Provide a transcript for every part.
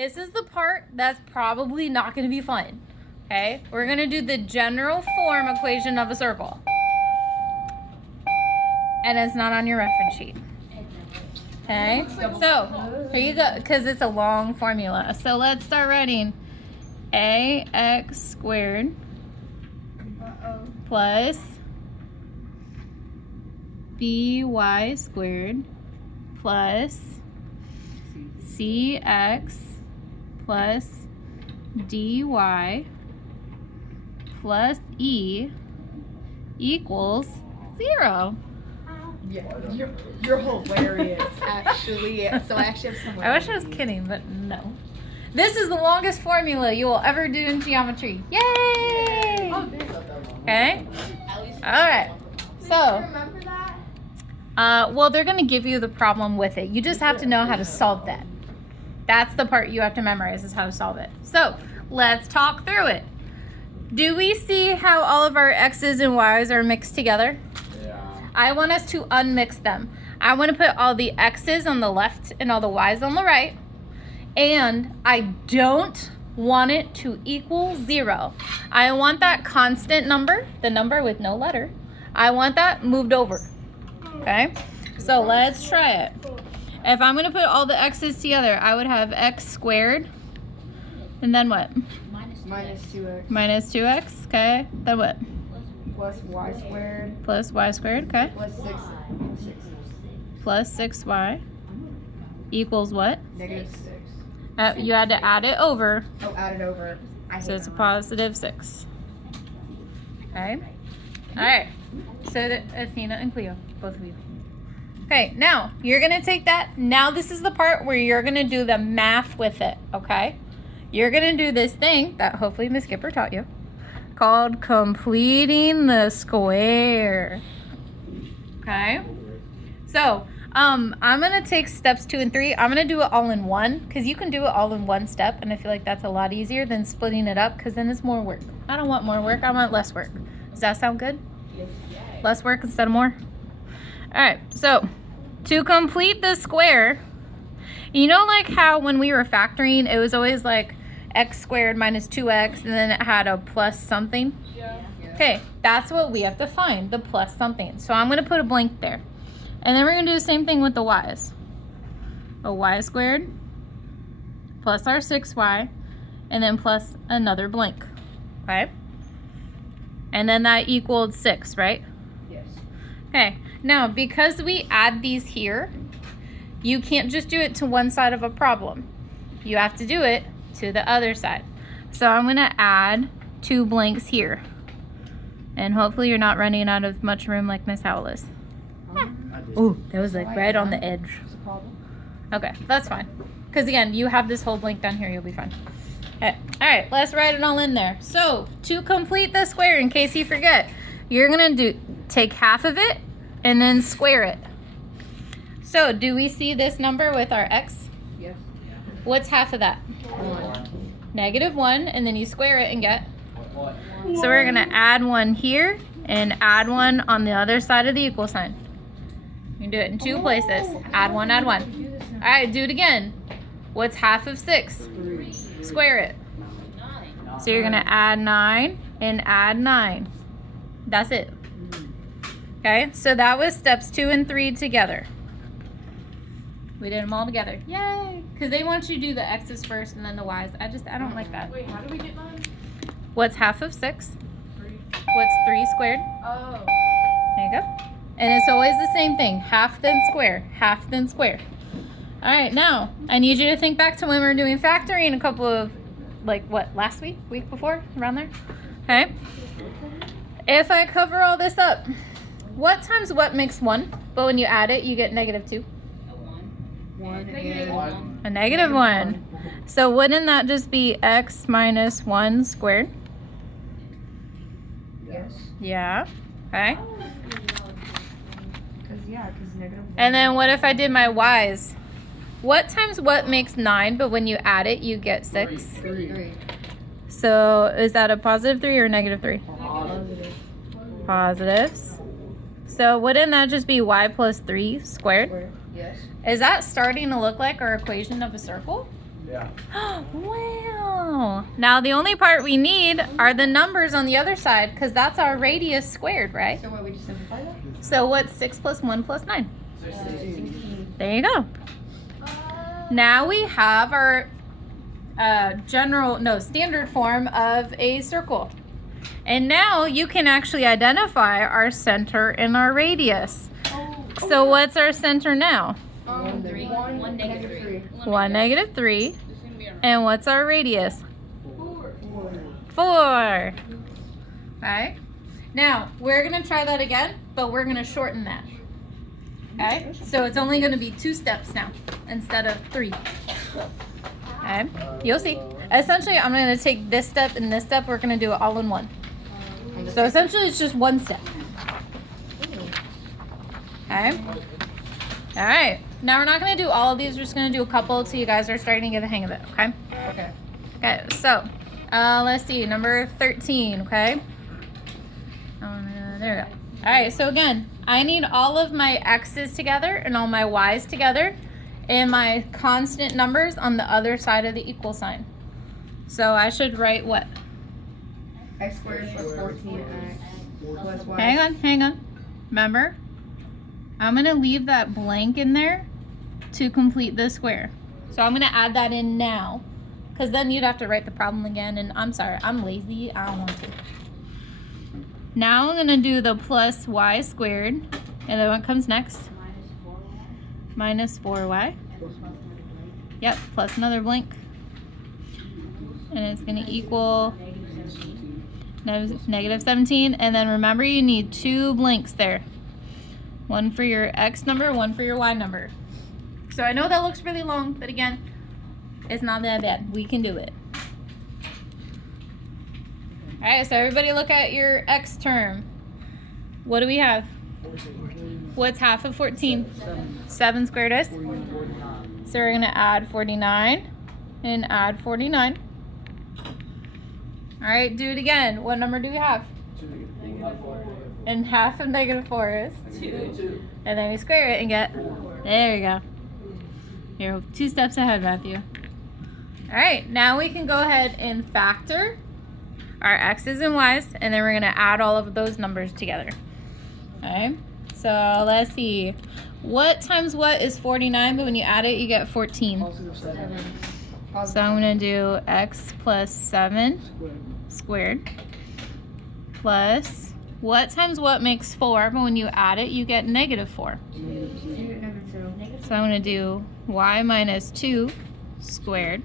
This is the part that's probably not going to be fun. Okay, we're going to do the general form equation of a circle. And it's not on your reference sheet. Okay, so here you go, because it's a long formula. So let's start writing ax squared plus by squared plus cx plus dy plus e equals 0. Yeah, you're hilarious, actually. So I actually have some. I wish I was kidding, but no. This is the longest formula you will ever do in geometry. Yay! Okay. All right. So. Remember that? Well, they're gonna give you the problem with it. You just have to know how to solve that. That's the part you have to memorize, is how to solve it. So let's talk through it. Do we see how all of our x's and y's are mixed together? I want us to unmix them. I want to put all the x's on the left and all the y's on the right. And I don't want it to equal 0. I want that constant number, the number with no letter, I want that moved over. Okay? So let's try it. If I'm going to put all the x's together, I would have x squared. And then what? Minus 2x. Minus 2x. Okay. Then what? Plus y squared. Plus y squared. Okay. Plus 6. Plus 6y equals what? Negative 6. You had to add it over, Oh, add it over. so it's a positive 6. Okay. All right. So Athena and Cleo, both of you. Okay, now you're gonna take that. Now this is the part where you're gonna do the math with it. Okay. You're gonna do this thing that hopefully Miss Skipper taught you, called completing the square. Okay. So I'm gonna take steps 2 and 3. I'm gonna do it all in one, because you can do it all in one step, and I feel like that's a lot easier than splitting it up, because then it's more work. I don't want more work, I want less work. Does that sound good? Less work instead of more? Alright, so to complete the square, you know, like how when we were factoring, it was always like x squared minus 2x, and then it had a plus something? Yeah. Okay, that's what we have to find, the plus something. So I'm going to put a blank there. And then we're going to do the same thing with the y's. A y squared plus our 6y, and then plus another blank. Okay? And then that equaled 6, right? Yes. Okay, now because we add these here, you can't just do it to one side of a problem. You have to do it to the other side. So I'm going to add 2 blanks here. And hopefully you're not running out of much room like Miss Howell is. Oh, that was like right on the edge. What's the problem? Okay, that's fine. Because again, you have this whole blank down here, you'll be fine. Okay. All right, let's write it all in there. So to complete the square, in case you forget, you're gonna take half of it and then square it. So do we see this number with our x? Yes. What's half of that? 1. Negative 1, and then you square it and get. So we're gonna add 1 here and add 1 on the other side of the equal sign. You can do it in 2 places. Add 1, add 1. All right, do it again. What's half of 6? 3. Square it. So you're gonna add 9 and add 9. That's it. Okay, so that was steps 2 and 3 together. We did them all together. Yay! Because they want you to do the x's first and then the y's. I don't like that. Wait, how do we get 9? What's half of 6? 3. What's 3 squared? Oh. There you go. And it's always the same thing. Half then square. Half then square. All right, now I need you to think back to when we were doing factoring a couple of, like what, last week? Week before? Around there? Okay. If I cover all this up, what times what makes 1? But when you add it, you get negative 2. 1 and A negative 1. So wouldn't that just be x minus 1 squared? Yes. Yeah. Okay. Because negative 1. And then what if I did my y's? What times what makes 9, but when you add it, you get 6? 3. So is that a positive 3 or a negative 3? Positive. Positives. So wouldn't that just be y plus 3 squared? Yes. Is that starting to look like our equation of a circle? Yeah. Wow. Now the only part we need are the numbers on the other side because that's our radius squared, right? So what, we just simplify that? So what's 6 plus 1 plus 9? 16. There you go. Now we have our standard form of a circle. And now you can actually identify our center and our radius. So what's our center now? 1, negative 3. 1, negative 3. And what's our radius? 4. 4. Okay. Now, we're going to try that again, but we're going to shorten that. Okay? So it's only going to be 2 steps now instead of 3. Okay? You'll see. Essentially, I'm going to take this step and this step. We're going to do it all in one. So essentially, it's just 1 step. Okay? All right. Now, we're not going to do all of these. We're just going to do a couple until you guys are starting to get the hang of it. Okay? Okay. Okay, so let's see, number 13, okay? There we go. All right, so again, I need all of my x's together and all my y's together and my constant numbers on the other side of the equal sign. So I should write what? X squared plus 14x plus y. Hang on. Remember, I'm going to leave that blank in there to complete the square. So I'm going to add that in now. Because then you'd have to write the problem again, and I'm sorry, I'm lazy, I don't want to. Now I'm going to do the plus y squared, and then what comes next? Minus 4y. Yep, plus another blank. And it's going to equal negative 17, and then remember you need 2 blanks there. One for your x number, one for your y number. So I know that looks really long, but again, it's not that bad. We can do it. All right, so everybody look at your x term. What do we have? What's half of 14? 7 squared is? So we're going to add 49 and add 49. All right, do it again. What number do we have? 2. And half of negative 4 is? 2. And then we square it and get, there you go. You're 2 steps ahead, Matthew. All right, now we can go ahead and factor our x's and y's, and then we're going to add all of those numbers together. All right, so let's see. What times what is 49, but when you add it, you get 14. Positive 7. So I'm going to do x plus 7 squared plus what times what makes 4, but when you add it, you get negative 4. So I'm going to do y minus 2 squared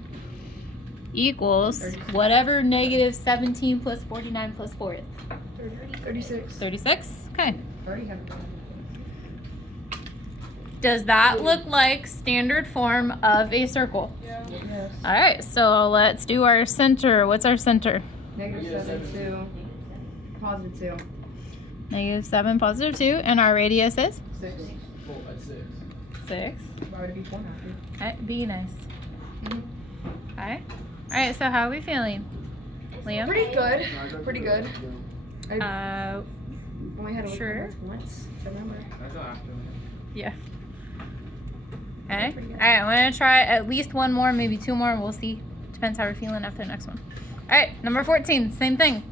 equals whatever negative 17 plus 49 plus 4 is. 36. 36? Okay. Already have it. Does that look like standard form of a circle? Yes. All right, so let's do our center. What's our center? Negative 7, 2. Positive 2. Negative 7, positive 2. And our radius is? 6. 6. Why would it be 4 after? Right, be nice. Mhm. Okay. All right, so how are we feeling? Liam? Pretty good. Pretty good. I Uh, only had to look sure. at this once to remember. yeah. Okay. All right, I'm going to try at least one more, maybe 2 more, and we'll see. Depends how we're feeling after the next one. All right, number 14, same thing.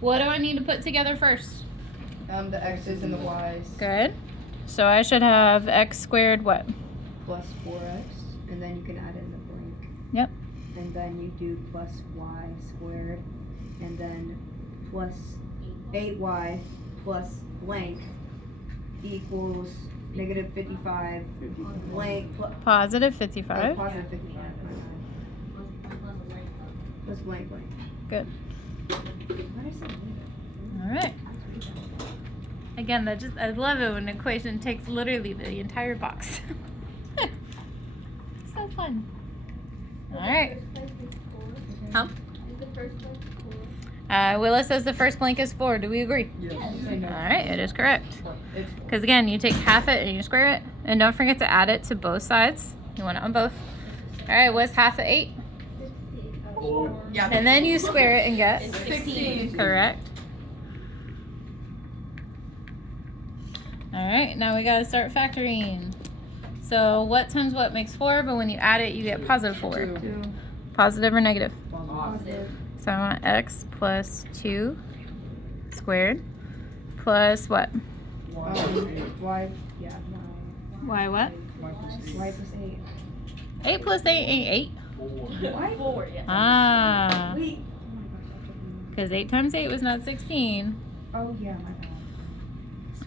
What do I need to put together first? The x's and the y's Good. So I should have x squared what? plus 4x, and then you can add in the blank. Yep. And then you do plus y squared, and then plus 8y plus blank equals negative 55 blank Positive 55. positive 55. Plus blank blank. Good. What did I say? All right. Again, I love it when an equation takes literally the entire box. So fun. All right. Huh? Willa says the first blank is 4. Do we agree? Yes. All right, it is correct. It's Because again, you take half it and you square it. And don't forget to add it to both sides. You want it on both. All right, what's half of 8? 4. yeah. And then you square it and get 16. correct. All right, now we gotta start factoring. So what times what makes 4, but when you add it, you get positive 4. 2. Positive or negative? Positive. So I want x plus 2 squared plus what? Y. Yeah. Y what? Y plus 8. 8 plus 8 ain't 8. Why? 4, yeah. Ah. Wait. Because 8 times 8 was not 16. Oh yeah, my bad.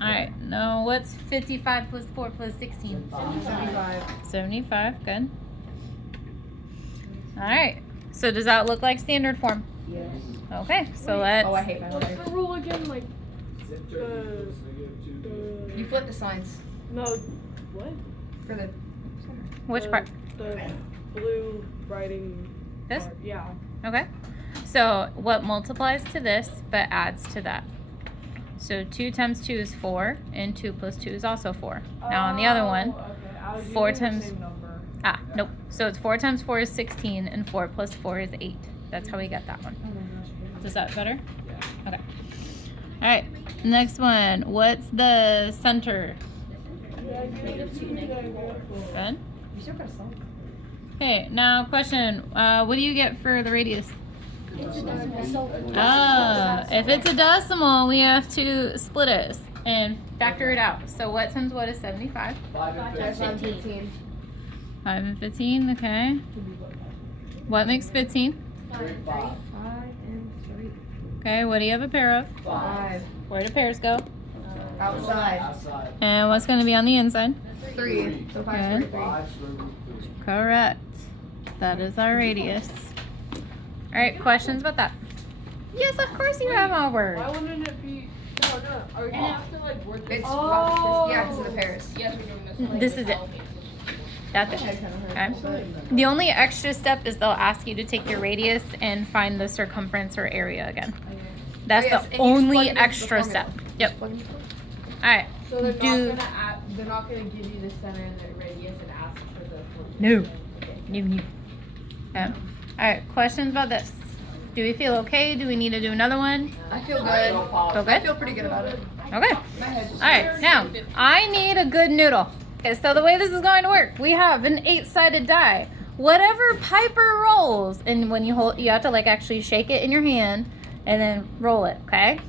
Alright, now what's 55 plus 4 plus 16? 75. 75, good. Alright, so does that look like standard form? Yes. Okay, so Oh, I let's. hate What's math. the rule again? Like, You flip the signs no, what? for the. Which part? The blue writing. This? part. Yeah. Okay. So what multiplies to this but adds to that? So 2 times 2 is 4, and 2 plus 2 is also 4. Now on the other one, Okay. I was 4 using the times- same number. nope. So it's 4 times 4 is 16, and 4 plus 4 is 8. That's how we get that one. Oh my gosh. Is that better? Okay. All right. Next one. What's the center? -2, Good. You still gotta solve. Okay. Now question. What do you get for the radius? Ah, if it's a decimal, we have to split it and factor it out. So what times what is 75? 15. 5 and 15. Okay. What makes 15? 5 and 3. Okay. What do you have a pair of? 5. Where do pairs go? Outside. And what's going to be on the inside? 3. So 5 Okay. 3. Correct. That is our radius. All right, questions about that? Yes, of course you have all words. Why wouldn't it be? No. Are we gonna have to like work this? It's Oh. yeah, because of the pairs. Yes, we're doing this. This is it. That's it. Okay. The only extra step is they'll ask you to take your radius and find the circumference or area again. That's Oh, yes, the and you just plug only it into the extra formula. step. Yep. Plug it in. All right. So they're Do- not gonna they're not gonna give you the center and the radius and ask for the No. Okay. You. Okay. All right. Questions about this? Do we feel okay? Do we need to do another one? I feel good. Feel I good? feel pretty good about it. Okay. My head just All right, now I need a good noodle. Okay, so the way this is going to work, we have an 8-sided die. Whatever Piper rolls, and when you hold, you have to like actually shake it in your hand and then roll it. Okay.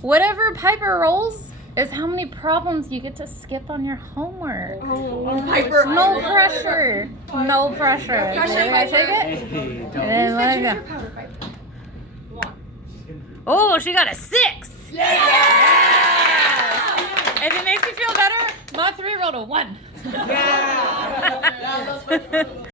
Whatever Piper rolls is how many problems you get to skip on your homework. Piper. No pressure. No pressure. pressure, So we're gonna shake it, Hey, and don't. then Use let the it ginger go. powder Piper. Oh, she got a 6. Yeah! If it makes you feel better, my 3 rolled a 1. Yeah.